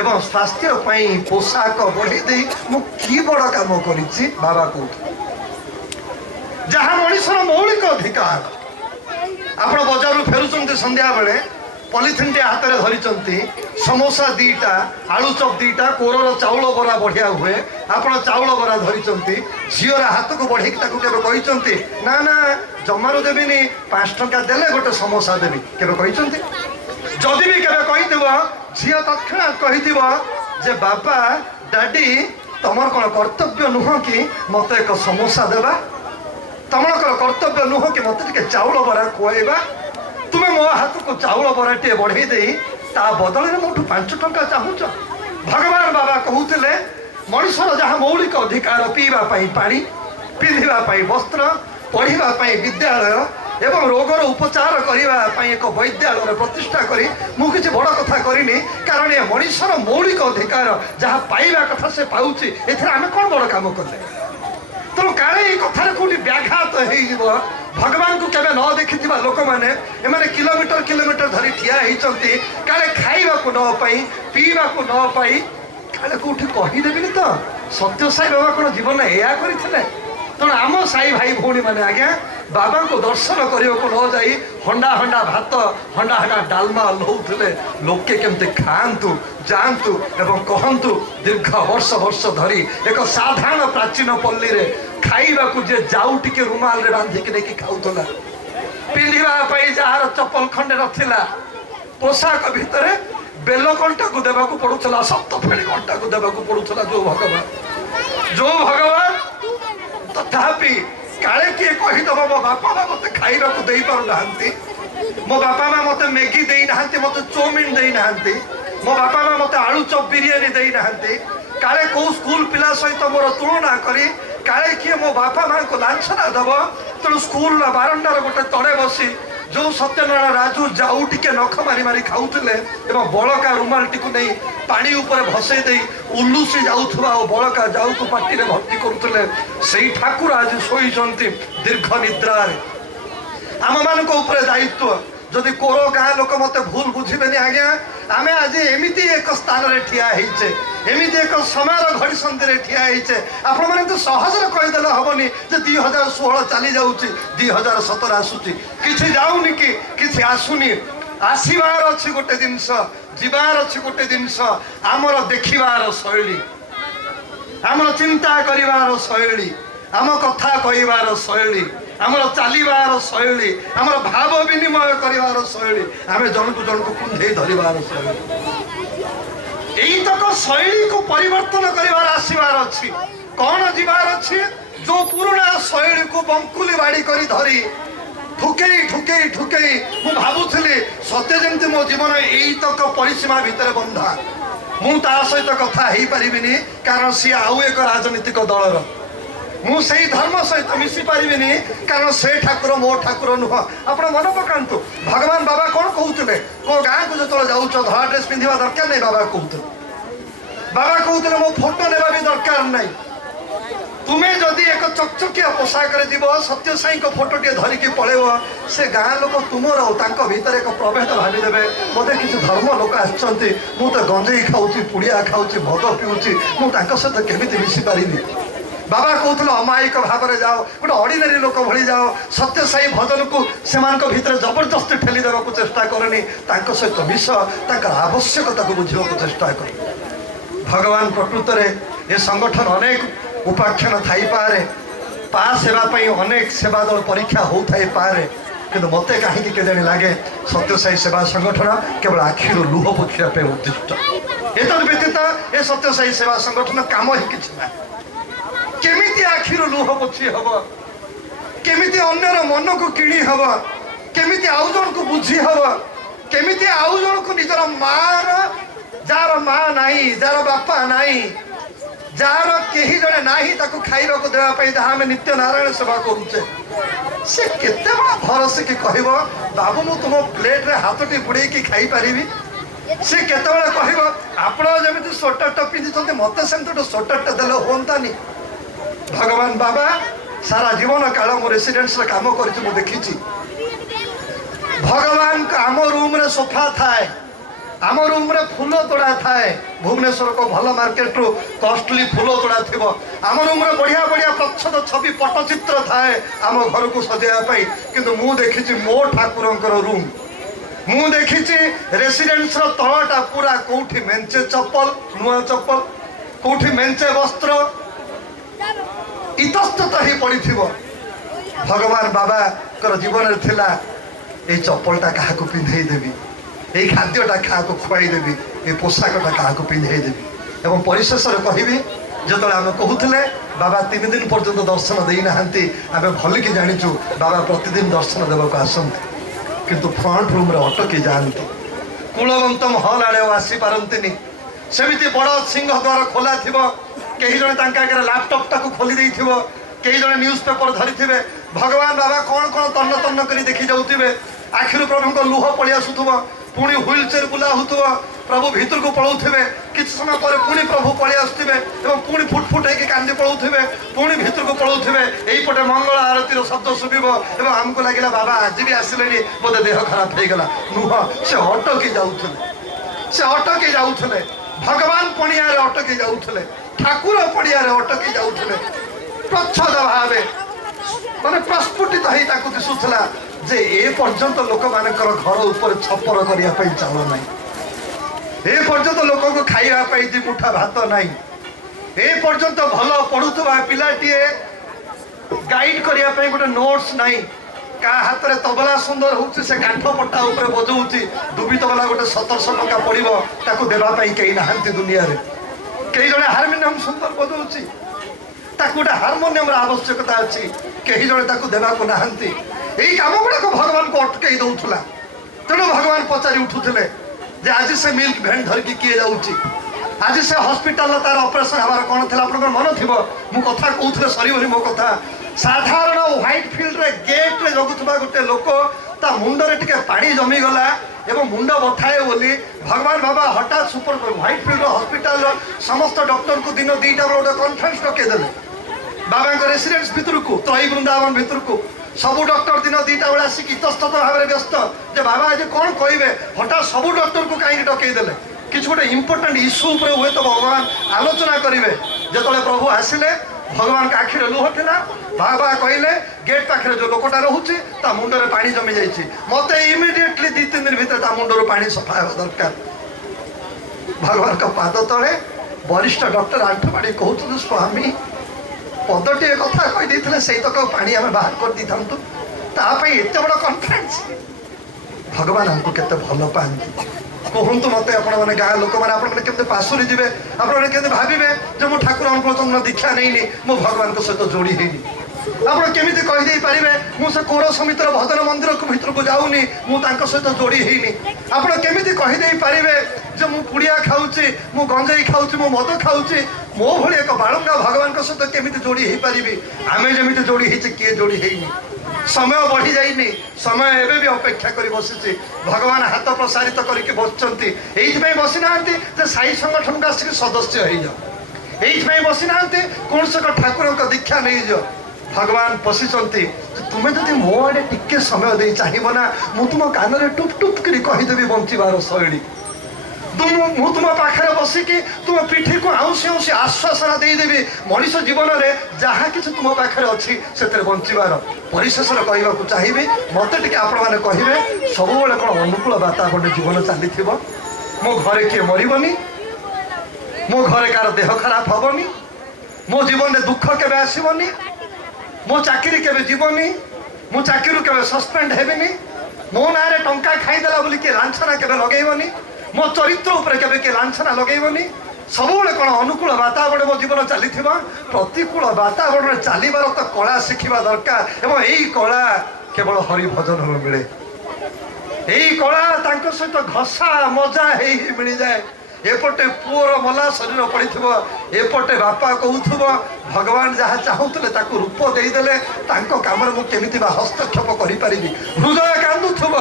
ଏବଂ ସ୍ୱାସ୍ଥ୍ୟ ପାଇଁ ପୋଷାକ ବଢ଼େଇ ଦେଇ ମୁଁ କି ବଡ଼ କାମ କରିଛି ବାବା କହୁଥିଲେ। ଯାହା ମଣିଷର ମୌଳିକ ଅଧିକାର। ଆପଣ ବଜାରରୁ ଫେରୁଛନ୍ତି ସନ୍ଧ୍ୟାବେଳେ, ପଲିଥିନ୍ଟେ ହାତରେ ଧରିଛନ୍ତି, ସମୋସା ଦିଟା, ଆଳୁ ଚପ୍ ଦିଟା, କୋରର ଚାଉଳ ବରା ବଢ଼ିଆ ହୁଏ, ଆପଣ ଚାଉଳ ବରା ଧରିଛନ୍ତି। ଝିଅର ହାତକୁ ବଢ଼େଇକି ତାକୁ କେବେ କହିଛନ୍ତି ନା ନା ଜମାରୁ ଦେବିନି, 5 ଟଙ୍କା ଦେଲେ ଗୋଟେ ସମୋସା ଦେବି, କେବେ କହିଛନ୍ତି? ଯଦି ବି କେବେ କହିଥିବ, ଝିଅ ତৎକ୍ଷଣାତ୍ କହିଥିବ ଯେ ବାପା ଡାଡି ତମର କ'ଣ କର୍ତ୍ତବ୍ୟ ନୁହଁ କି ମତେ ଏକ ସମୋସା ଦେବା? ତମର କର୍ତ୍ତବ୍ୟ ନୁହଁ କି ମତେ ଟିକେ ଚାଉଳ ବରା ଖୁଆଇବା? ତୁମେ ମୋ ହାତକୁ ଚାଉଳ ବରାଟିଏ ବଢ଼େଇ ଦେଇ ତା ବଦଳରେ ମୋଠୁ 5 ଟଙ୍କା ଚାହୁଁଛ? ଭଗବାନ ବାବା କହୁଥିଲେ ମଣିଷର ଯାହା ମୌଳିକ ଅଧିକାର, ପିଇବା ପାଇଁ ପାଣି, ପିନ୍ଧିବା ପାଇଁ ବସ୍ତ୍ର, ପଢ଼ିବା ପାଇଁ ବିଦ୍ୟାଳୟ ଏବଂ ରୋଗର ଉପଚାର କରିବା ପାଇଁ ଏକ ବୈଦ୍ୟାଳୟର ପ୍ରତିଷ୍ଠା କରି ମୁଁ କିଛି ବଡ଼ କଥା କରିନି, କାରଣ ଏ ମଣିଷର ମୌଳିକ ଅଧିକାର ଯାହା ପାଇବା କଥା ସେ ପାଉଛି। ଏଥିରେ ଆମେ କ'ଣ ବଡ଼ କାମ କଲେ? ତେଣୁ କାଳେ ଏଇ କଥାରେ କୋଉଠି ବ୍ୟାଘାତ ହେଇଯିବ। ଭଗବାନଙ୍କୁ କେବେ ନ ଦେଖିଥିବା ଲୋକମାନେ ଏମାନେ କିଲୋମିଟର କିଲୋମିଟର ଧରି ଠିଆ ହେଇଛନ୍ତି, କାଳେ ଖାଇବାକୁ ନ ପାଇ, ପିଇବାକୁ ନ ପାଇ, କାଳେ କୋଉଠି କହିଦେବିନି ତ ସତ୍ୟ ସାଇ ବାବା କ'ଣ ଜୀବନ ଏଇଆ କରିଥିଲେ? ତେଣୁ ଆମ ସାଇ ଭାଇ ଭଉଣୀମାନେ ଆଜ୍ଞା ବାବାଙ୍କୁ ଦର୍ଶନ କରିବାକୁ ନ ଯାଇ ହଣ୍ଡା ହଣ୍ଡା ଭାତ, ହଣ୍ଡା ହଣ୍ଡା ଡାଲମା ଲଉଥିଲେ। ଲୋକେ କେମିତି ଖାଆନ୍ତୁ, ଯାଆନ୍ତୁ ଏବଂ କହନ୍ତୁ ଦୀର୍ଘ ବର୍ଷ ବର୍ଷ ଧରି ଏକ ସାଧାରଣ ପ୍ରାଚୀନ ପଲ୍ଲୀରେ ଖାଇବାକୁ ଯେ ଯାଉ ଟିକେ ରୁମାଲରେ ବାନ୍ଧିକି ନେଇକି ଖାଉଥିଲା, ପିନ୍ଧିବା ପାଇଁ ଯାହାର ଚପଲ ଖଣ୍ଡେ ନଥିଲା, ପୋଷାକ ଭିତରେ ବେଲ କଣ୍ଟାକୁ ଦେବାକୁ ପଡୁଥିଲା, ସପ୍ତଫେଣି କଣ୍ଟାକୁ ଦେବାକୁ ପଡୁଥିଲା। ଯୋଉ ଭଗବାନ ତଥାପି କାଳେ କିଏ କହିଦବ ମୋ ବାପା ମା ମତେ ଖାଇବାକୁ ଦେଇପାରୁନାହାନ୍ତି, ମୋ ବାପା ମା ମତେ ମ୍ୟାଗି ଦେଇନାହାନ୍ତି, ମତେ ଚାଉମିନ ଦେଇନାହାନ୍ତି, ମୋ ବାପା ମା ମତେ ଆଳୁ ଚପ୍ ବିରିୟାନୀ ଦେଇନାହାନ୍ତି, କାଳେ କୋଉ ସ୍କୁଲ ପିଲା ସହିତ ମୋର ତୁଳନା କରି କାଳେ କିଏ ମୋ ବାପା ମାଙ୍କୁ ଲାଞ୍ଛନା ଦେବ। ତେଣୁ ସ୍କୁଲର ବାରଣ୍ଡାର ଗୋଟେ ତଳେ ବସି ଯେଉଁ ସତ୍ୟନାରାୟଣ ରାଜୁ ଯାଉ ଟିକେ ନଖ ମାରି ମାରି ଖାଉଥିଲେ ଏବଂ ବଳକା ରୁମାଲଟିକୁ ନେଇ ପାଣି ଉପରେ ଭସେଇ ଦେଇ ଉଲୁସି ଯାଉଥିବା ଓ ବଳକା ଯାଉକୁ ପାଟିରେ ଭର୍ତ୍ତି କରୁଥିଲେ, ସେଇ ଠାକୁର ଆଜି ଶୋଇଛନ୍ତି ଦୀର୍ଘ ନିଦ୍ରାରେ। ଆମମାନଙ୍କ ଉପରେ ଦାୟିତ୍ୱ। ଯଦି କୋର ଗାଁ ଲୋକ ମତେ ଭୁଲ ବୁଝିବେନି ଆଜ୍ଞା, ଆମେ ଆଜି ଏମିତି ଏକ ସ୍ଥାନରେ ଠିଆ ହେଇଛେ, ଏମିତି ଏକ ସମୟର ଘଡ଼ିସନ୍ଧିରେ ଠିଆ ହେଇଛେ। ଆପଣମାନେ ତ ସହଜରେ କହିଦେଲେ ହବନି ଯେ 2016 ଚାଲି ଯାଉଛି, 2017 ଆସୁଛି। କିଛି ଯାଉନି କି କିଛି ଆସୁନି। ଆସିବାର ଅଛି ଗୋଟେ ଜିନିଷ, ଯିବାର ଅଛି ଗୋଟେ ଜିନିଷ। ଆମର ଦେଖିବାର ଶୈଳୀ, ଆମର ଚିନ୍ତା କରିବାର ଶୈଳୀ, ଆମ କଥା କହିବାର ଶୈଳୀ, ଆମର ଚାଲିବାର ଶୈଳୀ, ଆମର ଭାବ ବିନିମୟ କରିବାର ଶୈଳୀ, ଆମେ ଜଣକୁ ଜଣକୁ କୁଣ୍ଢେଇ ଧରିବାର ଶୈଳୀ, ଏଇତକ ଶୈଳୀକୁ ପରିବର୍ତ୍ତନ କରିବାର ଆସିବାର ଅଛି। କ'ଣ ଯିବାର ଅଛି? जो पुराना शैली को बंकुली बाड़ी करी धरी ठुकेई ठुकेई ठुकेई मु भावुली सत्य जमी मो जीवन यही तक परिसीमा भितर बंधा मु ता सहित कथा हो पारिनी कारण सी आउ एक राजनीतिक दलर मु से धर्म सहित मिसी पारिनी कारण से ठाकुर मो ठाकुर नुह आप मन पकातु भगवान बाबा कौन कहते को गाँ को जो जाऊँ धला ड्रेस पिंधा दरकार नहीं बाबा कहते मो फोटो नेबा भी दरकार नहीं तुम्हें जदि एक चकचकिया पोशाक जीव सत्य साई को फोटो टे धरिकी पलैब से गाँ लोक तुमर भीतर एक प्रभेद भावीदे मत किसी धर्म लोक आसुँच मु तो गंजेई खाऊँ पुड़िया खाऊँ मद पीऊँगी मुझे सहित केमी मिसी पारि बाबा कहते अमायिक भाव में जाओ गोटे अर्डिनारी लोक भली जाओ सत्य साई भजन को से भीतर जबरदस्ती ठेली देवा चेष्टा करनी सहित मिश आवश्यकता को बुझा चेष्टा कर भगवान प्रकृत में ये संगठन अनेक उपाख्यान थाई पारे पास होगापी अनेक सेवा दल परीक्षा हो थाई पारे किंतु मत कहीं केजाणी लगे सत्य साई सेवा संगठन केवल आखिर लुह पोछापे उद्दिष्ट एत व्यतीत ये सत्य साई सेवा संगठन काम ही किसी ना केमिति आखिर लुह पोछी हम केमिति अन्यर मन को किणी हम केमिति आउ जन को बुझी हम केमिति आउ जन को निजर मार जार माँ नहीं जार बापा नहीं जार कहीं जड़े नहीं ताको खाइबा को देवाई जहाँ आम नित्य नारायण सेवा करुचे से केते बड़ा भरोसे कि कहब बाबू मु तुम प्लेट रे हाथटी बुड़े कि खाई पारिबी से केते बड़ा कहब आपण जमी स्वेटर पिंधि मत सेमती गोटे स्वेटर देले होंतानी भगवान बाबा सारा जीवन काल मो रेसिडेंस काम कर देखी भगवान आम रूम रे सोफा थाए आम रूम रे फूल तोड़ा थाए भुवनेश्वर को भल मार्केट रू कॉस्टली फूल तोड़ा थी आम रूम रे बढ़िया बढ़िया प्रच्छद छवि पटचित्र थाए आम घर को सजाई किंतु मु देखी मो ठाकुर रूम मु देखी रेसिडेंस तलटा पूरा कौटी मेंचे चप्पल नुआ चप्पल कौटी मेंचे वस्त्र इतस्तत ही पड़ी भगवान बाबा जीवन थिला ये चप्पलटा क्या पिंधे देवी ये खाद्यटा क्या खुआईदेवी ये पोशाकटा क्या पिंधेदेवी एवं परिशेष कहबी जो आम कहते बाबा 3 दिन पर्यंत दर्शन देना आम भलिकी जाचु बाबा प्रतिदिन दर्शन देवाक आसती किंतु फ्रंट रूम रे अटकी जाती कूलवंतम हल आड़े आसी पारती सेमती बड़ सिंह द्वार खोला थी कई जन लैपटॉप टाक खोली देथिबो कई जन न्यूज पेपर धरी भगवान बाबा कौन कौन तन्न तन्न कर देखी जाऊे आखिर प्रभु को लुह पड़ी आसुव पुणी व्हील चेयर बुला हो प्रभु भीतर को पलाऊे किसी समय पर पुणी प्रभु पलि आसुवे पुणी फुट फुट होकर कांदी पलाऊे पुणी भीतर को पलाऊे यहीपटे मंगल आरती शब्द शुभ और आमको लगे बाबा आज भी आसिले बोधे देह खराब हो गला नुह से अटकी जाऊे भगवान पड़िया अटकी जाऊे ठाकुर पड़िया अटकी जाऊे प्रच्छद भाव माने प्रस्फुटित हो दिशुला जे ए पर्यंत लोक मानकर घर ऊपर छपर करने चाल ना ए पर्यंत लोक को खाइबा दी मुठा भात नहीं ए पर्यंत भल पढ़ुवा पिलाटीए गाइड करने गोटे नोट्स नहीं का हाथ में तबला सुंदर हो काठ पट्टा उपर बजाऊँगी डुबी तबला गोटे 1700 टका पड़ो ताकू देवाई कहीं ना दुनिया रे कई जड़े हारमोनियम सुंदर बजाऊँगी गोटे हारमोनियम आवश्यकता अच्छी कहीं जड़े देवाक ना यही कम गुड़ाक भगवान को अटकई दौला तेणु भगवान पचारि उठुले आज से मिल्क भैन धरिकी किए जाऊँगी आज से हस्पिटाल तार ऑपरेशन हमार कौन थी आप मन थी मु कथा कहते सर मो कथा साधारण व्हाइट फील्ड रे गेट रे जगुवा गोटे लोक ता मुंडरे टिके पानी जमी गला एवं मुंड बथाए बोली भगवान बाबा हठात सुपर व्हाइट फील्ड हस्पिटाल समस्त डॉक्टर को दिन 2टा बेले गोटे कॉन्फ्रेंस डकईदे बाबा रेसिडेंस भितर को त्रयी वृंदावन भितर को सबू डॉक्टर दिन 2टा बेले आसिक इतस्तत भाव में व्यस्त जे बाबा आज कौन कहे हठात सबू डॉक्टर को कहीं डकईदे किसी गोटे इंपोर्टाट इश्यू हुए तो भगवान आलोचना करेंगे जो प्रभु आसिले भगवान का आखिर लुह था बाबा कहले गेट पाखे जो लोकटा रोचे मुंडरे पानी जमी जाइए मत इमिडिएटली 2-3 दिन भीतर मुंडर पानी सफा होगा दरकार भगवान का पाद तले वरिष्ठ डॉक्टर आंठमाड़ी कहते स्वामी पदटी कथा कहीदे से तक पानी आम बाहर कर दी था एत बड़ कॉन्फिडेंस भगवान हमको केते भल पाती कहतु मत आपने गाँ लोक मैंने आपने पाशुरी जी आपने भावे जो मुझे ठाकुर अनुकूल दीक्षा नहीं मो भगवान सहित जोड़ी है आप केमी कहीदे पारे मुझे कौर समितर भजन मंदिर भर को जाऊनी मुझे सहित जोड़ी है आप केमी कहीदे पारे जो मु पुड़िया खाऊँ मु गंजेई खाऊँ मु मद खाऊँ मो भली एक बालुंगा भगवान सहित केमी जोड़ी हो पारि आम जमी जोड़ी है किए जोड़ी है समय बढ़ी जाइनी समय एवं भी अपेक्षा कर बसी भगवान हाथ प्रसारित करके बसुँच बसी ना साई संगठन को आसिक सदस्य हो जाओ ये बसी ना कौन से ठाकुर दीक्षा नहीं जाओ भगवान पशिंट तुम्हें जब मो आड़े टिके समय दे चाहिए ना मु तुम कान में टुप टुप कर कहीदेवी बंचार शैली मु तुम पाखे बसिकी तुम पिठी को आउसी आउसी आश्वासना देदेवी मनीष जीवन में जहाँ कि तुम पाखे अच्छी से बंचार परिशेष कहवाक चाहिए मत टे आपण कहे सब कौन अनुकूल वातावरण जीवन चली मो घरे किए मरबनी मो घरे कार देह खराब हेनी मो जीवन में दुख के आसबनी मो चाकरी के जीवनी मो चाकरी के सस्पेंड हेबी मो ना टंका खाईदेला बोली किए लाछना के लगेबनी मो चरित्र उपर के लाछना लगेबनी सब कौन अनुकूल वातावरण मो जीवन चली प्रतिकूल वातावरण चलबार तो कला शिखा दरकार एवं यही कला केवल हरि भजन मिले यही कला सहित घसा मजा मिल जाए एपटे पुअर मला शरीर पड़ी एपटे बापा कहूब भगवान जहाँ चाहूले रूप देदेले कम केमी हस्तक्षेप करी हृदय कांदुव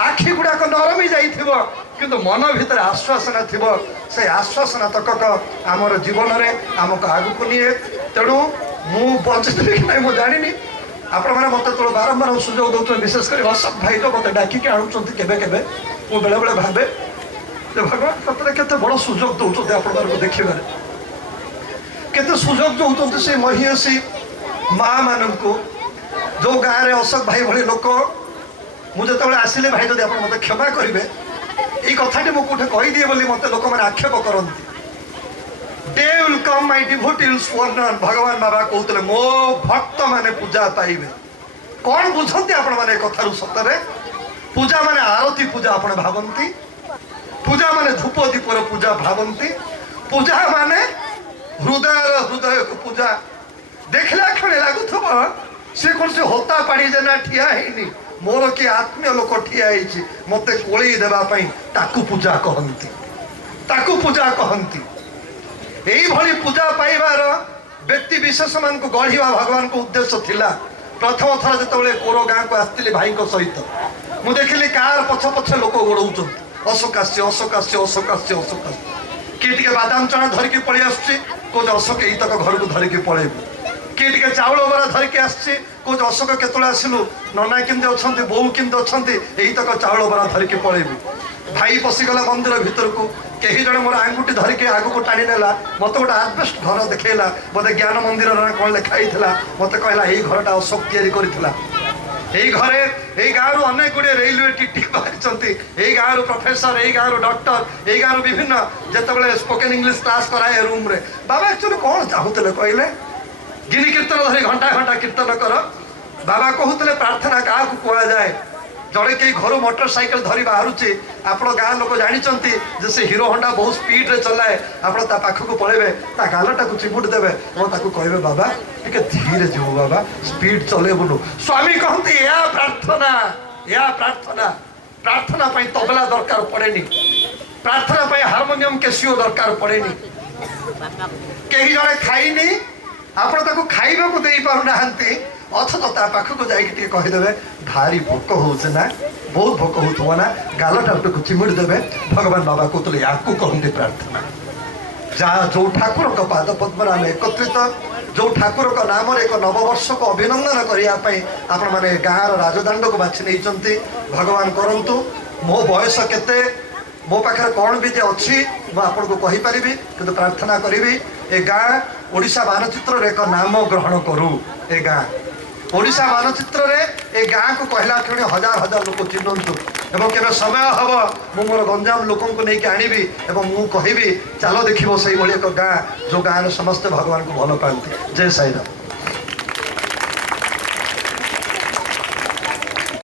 आखि गुड़ाक नरमी जाइथिबो किंतु मन भीतर आश्वासना थी से आश्वासना तक आमर जीवन में आमको आगू निए तेणु मु बची कि ना मुझे जानी आपण मैंने मत तो बारंबार सुजोग दौर विशेषकर अशोक भाई तो मत डाकिक आणुंट केबे केबे मु बेले बेले भावे भगवान सतरे केते बड़ सुजोग दौरान आप देखिए केते सुजोग दौरान से महिषी माँ मान जो गाँव में अशोक भाई भली लोक मुझे आसिले भाई जब आप मत क्षमा करेंगे ये कथाटी मुझे कहीदिए बोली मत लोक मैंने आक्षेप करती day will come my devotees वर्णन भगवान बाबा कहते मो भक्त माने पूजा पाइबे कौन बुझती आपण मैंने कथार सतरे पूजा माने आरती पूजा आपण भावती पूजा माने धूप दीपर पूजा भावती पूजा माने हृदय हृदय को पूजा देखला क्षण लगुव सी कौन से होता पानी जेना ठिया है मोर किए आत्मीय लोक ठिया मत कोई देवाई ताकू पूजा कहती ताकू पूजा कहती यही भली पूजा पाइबार व्यक्ति विशेष मान को गढ़ा भगवान को उद्देश्य थिला प्रथम थर जो कोर गाँव को आसती भाई सहित मुझे देखिली कार पछ पछ लोक गोड़ाऊँ अशोक आस अशोक आस अशोक आस अशोक आस किए टे बादाम चना धरिकी पलि आस अशोक यतक घर को धरिकी पलैबू किए टे चाउल बरा धरिकी आसची कौच अशोक केतले आसलु नना केमती अच्छा बोऊ केमती अच्छा यतक चाउल बरा धरिकी पलैबू भाई पशिगला मंदिर भीतर को कहीं जड़े मोर आंगुठी धरिकी आगू टाणी नेला मत गोटे आजबेस्ट घर देखला बोधे ज्ञान मंदिर कौन लिखाई मत कहला यही घरटा अशोक यही घरे यही गाँव अनेक गुड़े रेलवे टीटी बाहरी यही गाँव प्रोफेसर यही गाँव डॉक्टर यही गाँव विभिन्न जिते स्पोकन इंग्लिश क्लास कराए रूम रे बाबा एक्चुअली कौन चाहूले कहले गिनी कीर्तन धरी घंटा घंटा कीर्तन कर बाबा कहते प्रार्थना क्या कह जाए जड़े कई घर मोटरसाइकिल धरी बाहर आप गाँ लोक जानते से हीरो होंडा बहुत स्पीड रे चलाए आप पाखक पलैबे गालटा को चिमुट देवे और कहे बाबा टे धीरे जीव बाबा स्पीड चलेबुनु स्वामी कहते या प्रार्थना प्रार्थना तबला दरकार पड़ेनी प्रार्थना हारमोनियम केसियो दरकार पड़ेनी कहीं जड़े खाईनी आप खाइबा को दे पारना अथच ता पाखक जाकि कहीदेवे भारी भोक होना बहुत भोक हो ना गालटा को चिमुड़ी देवे भगवान बाबा कहते या कहते प्रार्थना जहाँ जो ठाकुर का पाद पद्म आम एकत्रित जो ठाकुर का नाम एक नववर्ष को अभिनंदन करने आपण मैंने गाँव राजदाण्ड को बाछि नहीं भगवान करंतु मो बयस केते मो पाखे कौन भी अच्छी मुझे कहीपरि कि प्रार्थना करी ए गाँ ओडिशा मानचित्र एक नाम ग्रहण करू ए गाँ ओडिशा मानचित्र रे ए गाँ को कहला क्षण हजार हजार लोक चिन्हतु एवं केवे समय हम मु मोर गंजाम लोक नहीं आनिबी एवं मु कहबी चलो देखिबो सही भली एक गाँ जो गाँव समस्त भगवान को भल पाती जय साईराम।